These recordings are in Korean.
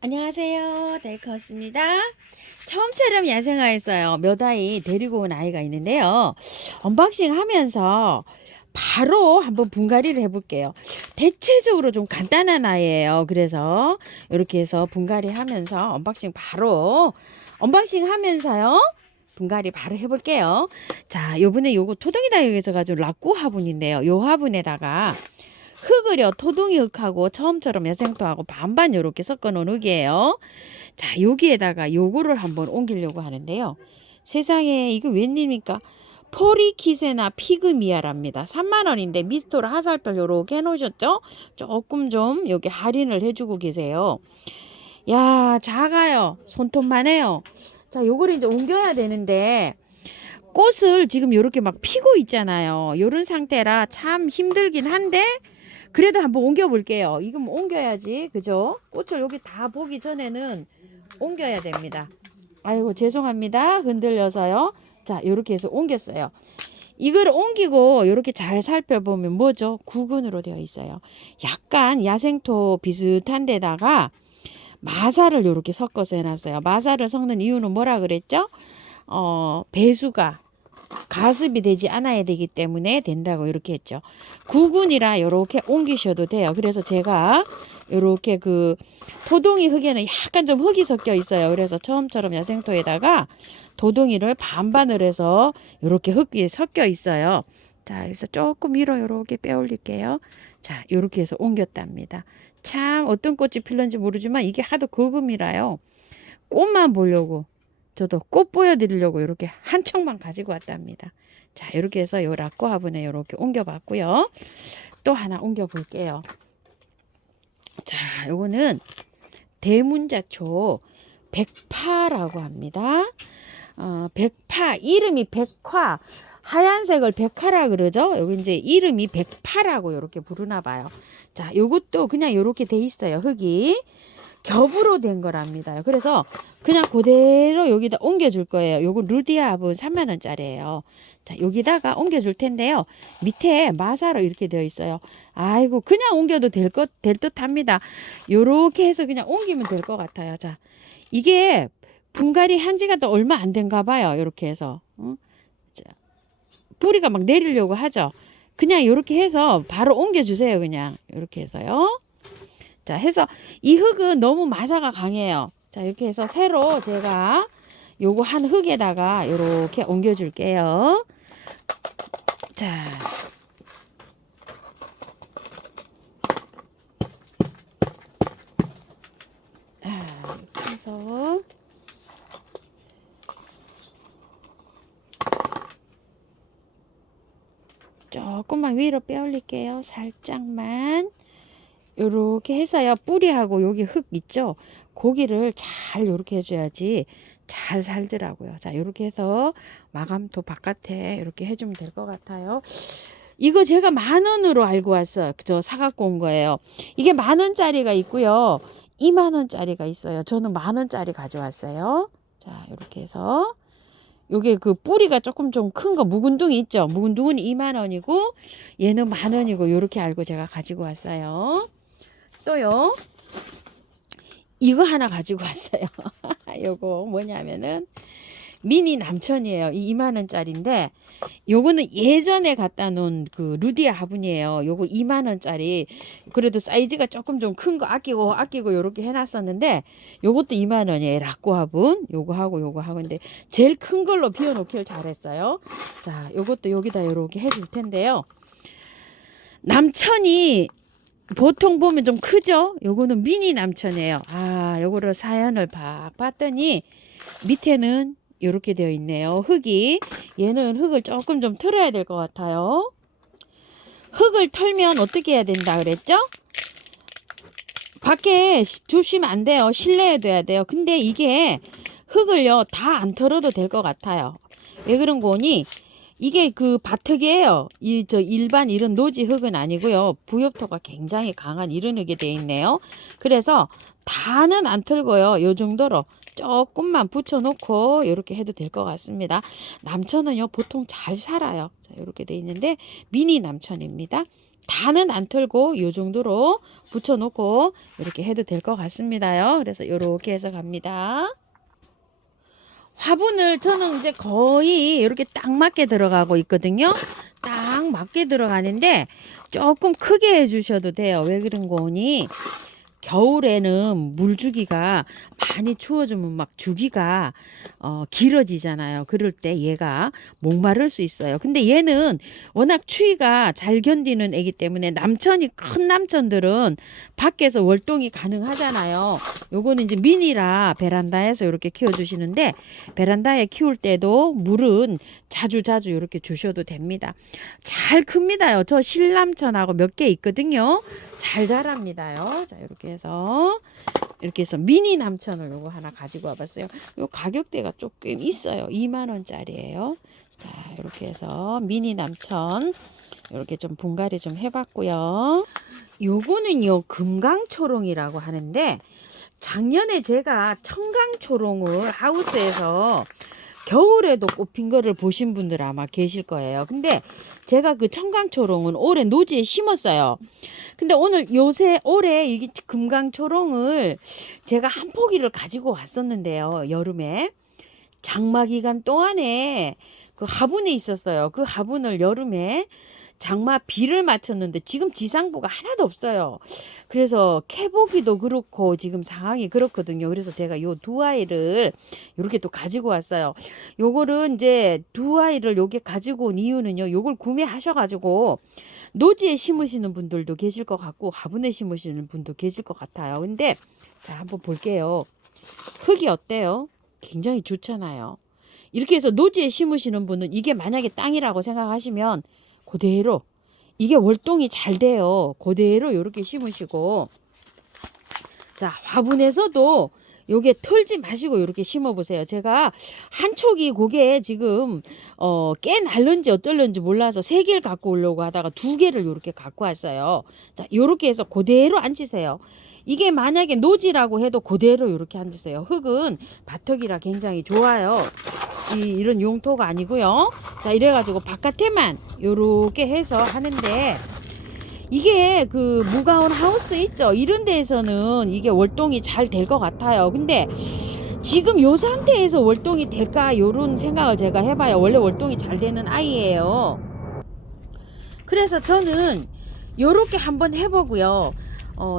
안녕하세요. 데이커스입니다. 처음처럼 야생화했어요. 몇 아이 데리고 온 아이가 있는데요. 언박싱 하면서 바로 한번 분갈이를 해볼게요. 대체적으로 좀 간단한 아이예요. 그래서 이렇게 해서 분갈이 하면서 언박싱 하면서요. 분갈이 바로 해볼게요. 자, 요번에 요거 토종이 다육에서 가지고 락구 화분인데요. 요 화분에다가 흙을요, 토동이 흙하고 처음처럼 야생토하고 반반 요렇게 섞어 놓은 흙이에요. 자, 여기에다가 요거를 한번 옮기려고 하는데요. 세상에 이거 웬일입니까? 포리키세나 피그미아랍니다. 3만 원인데 미스터로 화살표 요렇게 해놓으셨죠? 조금 좀 여기 할인을 해주고 계세요. 야, 작아요. 손톱만 해요. 자, 요거를 이제 옮겨야 되는데 꽃을 지금 요렇게 막 피고 있잖아요. 요런 상태라 참 힘들긴 한데 그래도 한번 옮겨 볼게요. 이거 뭐 옮겨야지. 그죠? 꽃을 여기 다 보기 전에는 옮겨야 됩니다. 아이고 죄송합니다. 흔들려서요. 자, 요렇게 해서 옮겼어요. 이걸 옮기고 이렇게 잘 살펴보면 뭐죠? 구근으로 되어 있어요. 약간 야생토 비슷한 데다가 마사를 이렇게 섞어서 해놨어요. 마사를 섞는 이유는 뭐라 그랬죠? 배수가 가습이 되지 않아야 되기 때문에 된다고 이렇게 했죠. 구근이라 이렇게 옮기셔도 돼요. 그래서 제가 이렇게 그 토동이 흙에는 약간 좀 흙이 섞여 있어요. 그래서 처음처럼 야생토에다가 토동이를 반반을 해서 이렇게 흙 위에 섞여 있어요. 자, 그래서 조금 위로 이렇게 빼올릴게요. 자, 이렇게 해서 옮겼답니다. 참 어떤 꽃이 필는지 모르지만 이게 하도 거금이라요. 꽃만 보려고 저도 꽃 보여드리려고 이렇게 한 척만 가지고 왔답니다. 자, 이렇게 해서 요 락구 화분에 이렇게 옮겨봤고요. 또 하나 옮겨볼게요. 자, 요거는 대문자초 백파라고 합니다. 백파 이름이 백화 하얀색을 백화라 그러죠. 여기 이제 이름이 백파라고 이렇게 부르나 봐요. 자, 요것도 그냥 이렇게 돼 있어요. 흙이 겹으로 된 거랍니다. 그래서 그냥 그대로 여기다 옮겨줄 거예요. 요거 루디아 합은 3만 원짜리예요. 자, 여기다가 옮겨줄 텐데요. 밑에 마사로 이렇게 되어 있어요. 아이고, 그냥 옮겨도 될 듯합니다. 요렇게 해서 그냥 옮기면 될 것 같아요. 자, 이게 분갈이 한 지가 또 얼마 안 된가 봐요. 요렇게 해서. 자, 뿌리가 막 내리려고 하죠. 그냥 요렇게 해서 바로 옮겨주세요. 그냥 요렇게 해서요. 자, 해서 이 흙은 너무 마사가 강해요. 자, 이렇게 해서 새로 제가 요거 한 흙에다가 이렇게 옮겨 줄게요. 자, 이렇게 해서 조금만 위로 빼 올릴게요. 살짝만. 요렇게 해서요. 뿌리하고 여기 흙 있죠? 고기를 잘 요렇게 해줘야지 잘 살더라고요. 자, 요렇게 해서 마감토 바깥에 이렇게 해주면 될 것 같아요. 이거 제가 10,000원으로 알고 왔어요. 저 사갖고 온 거예요. 이게 10,000원짜리가 있고요. 20,000원짜리가 있어요. 저는 10,000원짜리 가져왔어요. 자, 이렇게 해서 요게 그 뿌리가 조금 좀 큰 거 묵은둥이 있죠. 묵은둥은 20,000원이고 얘는 10,000원이고 요렇게 알고 제가 가지고 왔어요. 또요. 이거 하나 가지고 왔어요. 요거 뭐냐면은 미니 남천이에요. 이 20,000원짜리인데 요거는 예전에 갖다 놓은 그 루디아 화분이에요. 요거 20,000원짜리. 그래도 사이즈가 조금 좀 큰 거 아끼고 요렇게 해놨었는데 요것도 20,000원이에요. 락구 화분. 요거 하고 근데 제일 큰 걸로 비워놓길 잘했어요. 자, 요것도 여기다 요렇게 해줄 텐데요. 남천이 보통 보면 좀 크죠? 요거는 미니 남천이에요. 요거를 사연을 봤더니 밑에는 이렇게 되어 있네요. 흙이. 얘는 흙을 조금 좀 털어야 될 것 같아요. 흙을 털면 어떻게 해야 된다 그랬죠? 밖에 두시면 안 돼요. 실내에 둬야 돼요. 근데 이게 흙을요, 다 안 털어도 될 것 같아요. 왜 그런 거니? 이게 그 바특이에요. 일반 이런 노지 흙은 아니고요. 부엽토가 굉장히 강한 이런 흙이 돼 있네요. 그래서 다는 안 털고요. 요 정도로 조금만 붙여놓고 이렇게 해도 될 것 같습니다. 남천은요 보통 잘 살아요. 자, 이렇게 돼 있는데 미니 남천입니다. 다는 안 털고 요 정도로 붙여놓고 이렇게 해도 될 것 같습니다요. 그래서 이렇게 해서 갑니다. 화분을 저는 이제 거의 이렇게 딱 맞게 들어가고 있거든요. 딱 맞게 들어가는데 조금 크게 해주셔도 돼요. 왜 그런 거니? 겨울에는 물 주기가 많이 추워지면 막 주기가 길어지잖아요. 그럴 때 얘가 목마를 수 있어요. 근데 얘는 워낙 추위가 잘 견디는 애기 때문에 남천이 큰 남천들은 밖에서 월동이 가능하잖아요. 요거는 이제 미니라 베란다에서 이렇게 키워주시는데 베란다에 키울 때도 물은 자주 이렇게 주셔도 됩니다. 잘 큽니다요. 저 실남천하고 몇 개 있거든요. 잘 자랍니다요. 자, 이렇게 해서 미니 남천을 요거 하나 가지고 와봤어요. 요 가격대가 조금 있어요. 2만 원짜리예요. 자, 이렇게 해서 미니 남천 이렇게 좀 분갈이 좀 해봤고요. 요거는요 금강초롱이라고 하는데 작년에 제가 청강초롱을 하우스에서 겨울에도 꽃핀 거를 보신 분들 아마 계실 거예요. 근데 제가 그 청강초롱은 올해 노지에 심었어요. 근데 올해 이 금강초롱을 제가 한 포기를 가지고 왔었는데요. 여름에 장마 기간 동안에 그 화분에 있었어요. 그 화분을 여름에 장마 비를 맞췄는데 지금 지상부가 하나도 없어요. 그래서 캐보기도 그렇고 지금 상황이 그렇거든요. 그래서 제가 요 두 아이를 이렇게 또 가지고 왔어요. 요거를 이제 두 아이를 요게 가지고 온 이유는요. 요걸 구매하셔가지고 노지에 심으시는 분들도 계실 것 같고 화분에 심으시는 분도 계실 것 같아요. 근데 자 한번 볼게요. 흙이 어때요? 굉장히 좋잖아요. 이렇게 해서 노지에 심으시는 분은 이게 만약에 땅이라고 생각하시면 그대로 이게 월동이 잘 돼요. 그대로 이렇게 심으시고 자 화분에서도 요게 털지 마시고 이렇게 심어 보세요. 제가 한 촉이 고게 지금 깨 날른지 어쩔런지 몰라서 3개를 갖고 오려고 하다가 2개를 이렇게 갖고 왔어요. 자 요렇게 해서 그대로 앉으세요. 이게 만약에 노지라고 해도 그대로 이렇게 앉으세요. 흙은 바턱이라 굉장히 좋아요. 이런 용토가 아니고요. 자 이래가지고 바깥에만 요렇게 해서 하는데 이게 그 무가온 하우스 있죠. 이런 데에서는 이게 월동이 잘 될 것 같아요. 근데 지금 요 상태에서 월동이 될까 요런 생각을 제가 해봐요. 원래 월동이 잘 되는 아이예요. 그래서 저는 요렇게 한번 해보고요.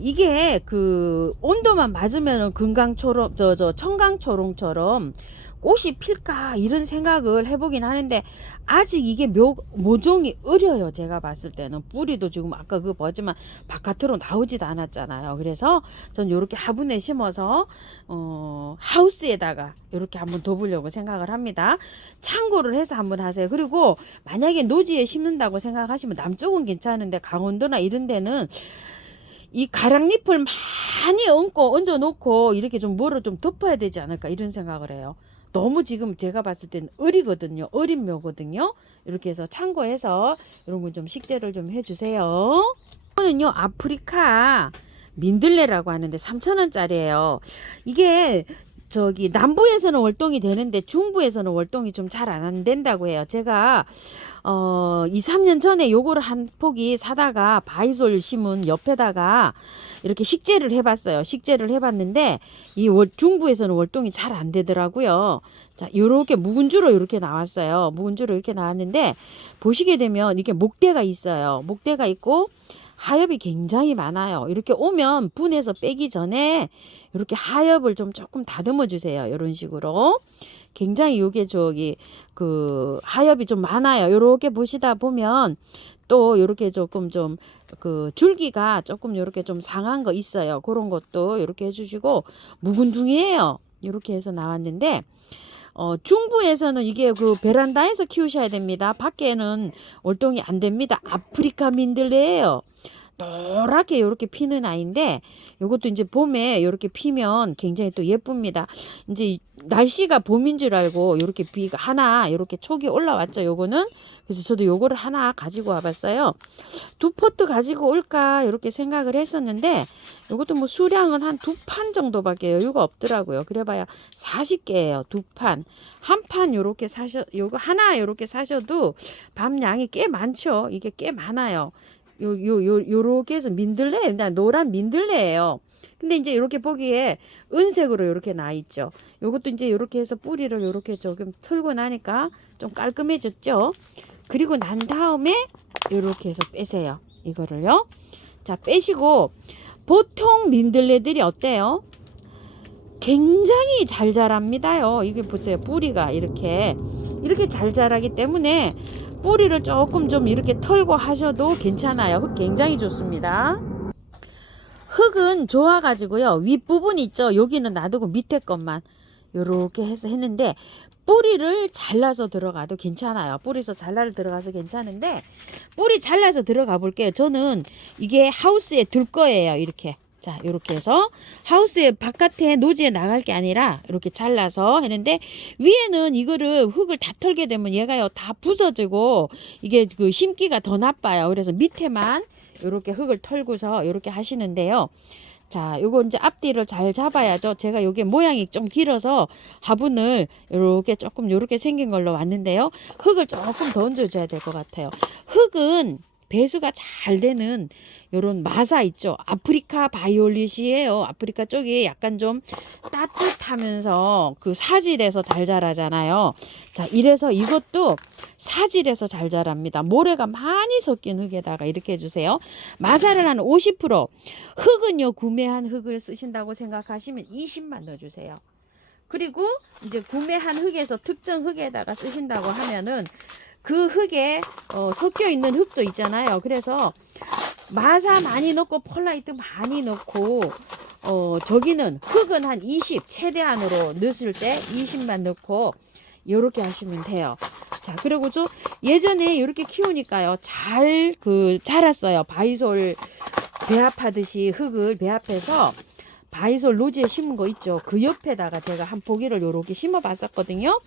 이게 그 온도만 맞으면은 금강초롱 청강초롱처럼 꽃이 필까 이런 생각을 해보긴 하는데 아직 이게 모종이 어려요. 제가 봤을 때는 뿌리도 지금 아까 그거 보지만 바깥으로 나오지도 않았잖아요. 그래서 전 요렇게 화분에 심어서 하우스에다가 요렇게 한번 둬보려고 생각을 합니다. 참고를 해서 한번 하세요. 그리고 만약에 노지에 심는다고 생각하시면 남쪽은 괜찮은데 강원도나 이런 데는 이 가랑잎을 많이 얹어 놓고 이렇게 좀 뭐를 좀 덮어야 되지 않을까 이런 생각을 해요. 너무 지금 제가 봤을 때는 어리거든요. 어린 묘거든요. 이렇게 해서 참고해서 이런 건 좀 식재를 좀 해주세요. 이거는요 아프리카 민들레라고 하는데 3,000원짜리예요. 이게 저기 남부에서는 월동이 되는데 중부에서는 월동이 좀 잘 안 된다고 해요. 제가 2, 3년 전에 요거를 한 포기 사다가 바이솔 심은 옆에다가 이렇게 식재를 해봤어요. 식재를 해봤는데 중부에서는 월동이 잘 안 되더라고요. 자, 요렇게 묵은 주로 이렇게 나왔어요. 묵은 주로 이렇게 나왔는데 보시게 되면 이게 목대가 있어요. 목대가 있고 하엽이 굉장히 많아요. 이렇게 오면 분해서 빼기 전에 이렇게 하엽을 좀 조금 다듬어 주세요. 이런 식으로. 굉장히 요게 그 하엽이 좀 많아요. 요렇게 보시다 보면 또 요렇게 조금 좀 그 줄기가 조금 요렇게 좀 상한 거 있어요. 그런 것도 요렇게 해주시고 묵은둥이에요. 요렇게 해서 나왔는데 중부에서는 이게 그 베란다에서 키우셔야 됩니다. 밖에는 월동이 안 됩니다. 아프리카 민들레예요. 노랗게 이렇게 피는 아이인데 이것도 이제 봄에 이렇게 피면 굉장히 또 예쁩니다. 이제 날씨가 봄인 줄 알고 이렇게 비가 하나 이렇게 촉이 올라왔죠. 요거는 그래서 저도 요거를 하나 가지고 와봤어요. 2포트 가지고 올까 이렇게 생각을 했었는데 이것도 뭐 수량은 한 2판 정도밖에 여유가 없더라고요. 그래봐야 40개예요. 2판. 한 판 요렇게 요거 하나 요렇게 사셔도 밤 양이 꽤 많죠. 이게 꽤 많아요. 요렇게 해서 민들레, 그냥 노란 민들레예요. 근데 이제 이렇게 보기에 은색으로 이렇게 나 있죠. 요것도 이제 이렇게 해서 뿌리를 이렇게 조금 틀고 나니까 좀 깔끔해졌죠. 그리고 난 다음에 이렇게 해서 빼세요. 이거를요. 자, 빼시고 보통 민들레들이 어때요? 굉장히 잘 자랍니다요. 이게 보세요. 뿌리가 이렇게 잘 자라기 때문에 뿌리를 조금 좀 이렇게 털고 하셔도 괜찮아요. 흙 굉장히 좋습니다. 흙은 좋아가지고요. 윗부분 있죠. 여기는 놔두고 밑에 것만 요렇게 해서 했는데 뿌리를 잘라서 들어가도 괜찮아요. 뿌리에서 잘라서 들어가서 괜찮은데 뿌리 잘라서 들어가 볼게요. 저는 이게 하우스에 둘 거예요. 이렇게. 자, 이렇게 해서 하우스에 바깥에 노지에 나갈 게 아니라 이렇게 잘라서 했는데 위에는 이거를 흙을 다 털게 되면 얘가요 다 부서지고 이게 그 심기가 더 나빠요. 그래서 밑에만 이렇게 흙을 털고서 이렇게 하시는데요. 자, 요거 이제 앞뒤를 잘 잡아야죠. 제가 요게 모양이 좀 길어서 화분을 요렇게 조금 요렇게 생긴 걸로 왔는데요. 흙을 조금 더 얹어줘야 될 것 같아요. 흙은 배수가 잘 되는 요런 마사 있죠. 아프리카 바이올릿이에요. 아프리카 쪽이 약간 좀 따뜻하면서 그 사질에서 잘 자라잖아요. 자, 이래서 이것도 사질에서 잘 자랍니다. 모래가 많이 섞인 흙에다가 이렇게 해주세요. 마사를 한 50%. 흙은요, 구매한 흙을 쓰신다고 생각하시면 20만 넣어주세요. 그리고 이제 구매한 흙에서 특정 흙에다가 쓰신다고 하면은 그 흙에 섞여 있는 흙도 있잖아요. 그래서 마사 많이 넣고 펄라이트 많이 넣고 저기는 흙은 한 20 최대한으로 넣었을 때 20만 넣고 요렇게 하시면 돼요. 자, 그리고 저 예전에 이렇게 키우니까요 잘 자랐어요. 바이솔 배합하듯이 흙을 배합해서 바이솔 노지에 심은 거 있죠. 그 옆에다가 제가 한 포기를 요렇게 심어 봤었거든요.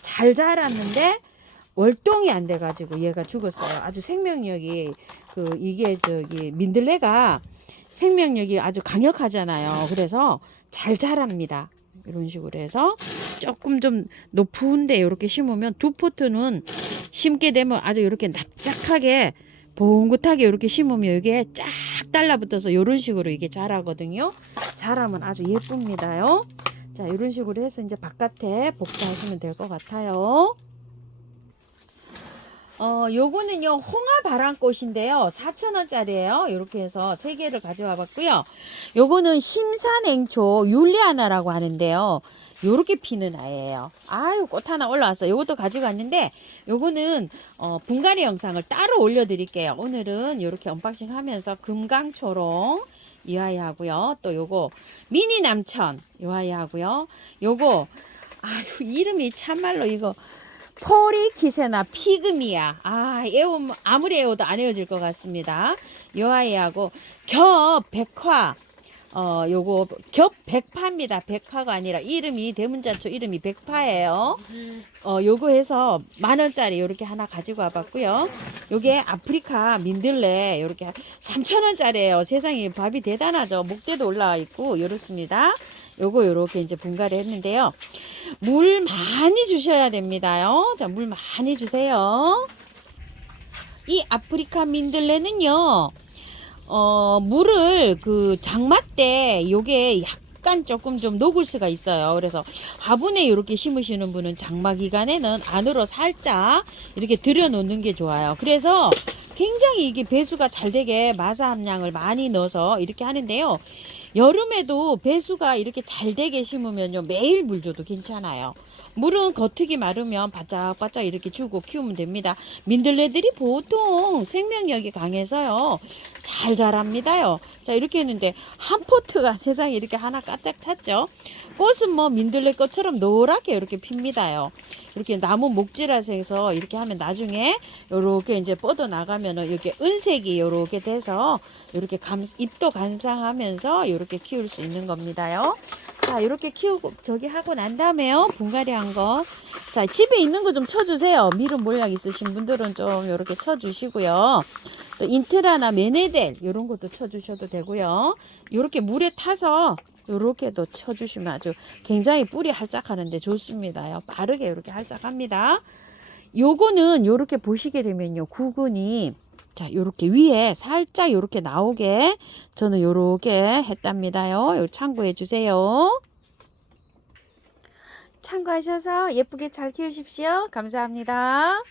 잘 자랐는데 월동이 안 돼가지고 얘가 죽었어요. 아주 생명력이 이게 저기 민들레가 생명력이 아주 강력하잖아요. 그래서 잘 자랍니다. 이런 식으로 해서 조금 좀 높은데 이렇게 심으면 두 포트는 심게 되면 아주 이렇게 납작하게 봉긋하게 이렇게 심으면 이게 쫙 달라붙어서 이런 식으로 이게 자라거든요. 자라면 아주 예쁩니다요. 자, 이런 식으로 해서 이제 바깥에 복사하시면 될 것 같아요. 요거는요, 홍화바람꽃인데요. 4,000원짜리예요. 이렇게 해서 3개를 가져와 봤고요. 요거는 심산앵초 율리아나라고 하는데요. 요렇게 피는 아이예요. 아유, 꽃 하나 올라왔어요. 요것도 가지고 왔는데, 요거는, 분갈이 영상을 따로 올려드릴게요. 오늘은 요렇게 언박싱 하면서 금강초롱 이 아이 하고요. 또 요거, 미니 남천 요 아이 하고요. 요거, 아유, 이름이 참말로 이거, 포리키세나 피그미야. 아무리 애워도 안 애워질 것 같습니다. 요 아이하고 겹 백화. 요거 겹 백파입니다. 백화가 아니라 이름이 대문자초 이름이 백파예요. 요거 해서 10,000원짜리 요렇게 하나 가지고 와봤고요. 요게 아프리카 민들레 요렇게 3,000원짜리예요. 세상에 밥이 대단하죠. 목대도 올라와 있고 이렇습니다. 요거 요렇게 이제 분갈이 했는데요. 물 많이 주셔야 됩니다요. 자, 물 많이 주세요. 이 아프리카 민들레는요, 물을 장마 때 요게 약간 조금 좀 녹을 수가 있어요. 그래서 화분에 이렇게 심으시는 분은 장마 기간에는 안으로 살짝 이렇게 들여놓는 게 좋아요. 그래서 굉장히 이게 배수가 잘 되게 마사 함량을 많이 넣어서 이렇게 하는데요. 여름에도 배수가 이렇게 잘 되게 심으면요 매일 물 줘도 괜찮아요. 물은 겉흙이 마르면 바짝바짝 이렇게 주고 키우면 됩니다. 민들레들이 보통 생명력이 강해서요 잘 자랍니다요. 자, 이렇게 했는데 한 포트가 세상에 이렇게 하나 까딱 찼죠. 꽃은 뭐 민들레 꽃처럼 노랗게 이렇게 핍니다요. 이렇게 나무 목질해서 해서 이렇게 하면 나중에 요렇게 이제 뻗어 나가면은 이렇게 은색이 요렇게 돼서 이렇게 잎도 감상하면서 이렇게 키울 수 있는 겁니다요. 자, 이렇게 키우고 저기 하고 난 다음에요 분갈이 한 거. 자, 집에 있는 거 좀 쳐주세요. 미름 몰약 있으신 분들은 좀 이렇게 쳐주시고요. 또 인트라나 메네델 이런 것도 쳐주셔도 되고요. 이렇게 물에 타서 요렇게도 쳐주시면 아주 굉장히 뿌리 활짝하는데 좋습니다요. 빠르게 이렇게 활짝합니다. 요거는 요렇게 보시게 되면요. 구근이 자, 요렇게 위에 살짝 요렇게 나오게 저는 요렇게 했답니다요. 요 참고해 주세요. 참고하셔서 예쁘게 잘 키우십시오. 감사합니다.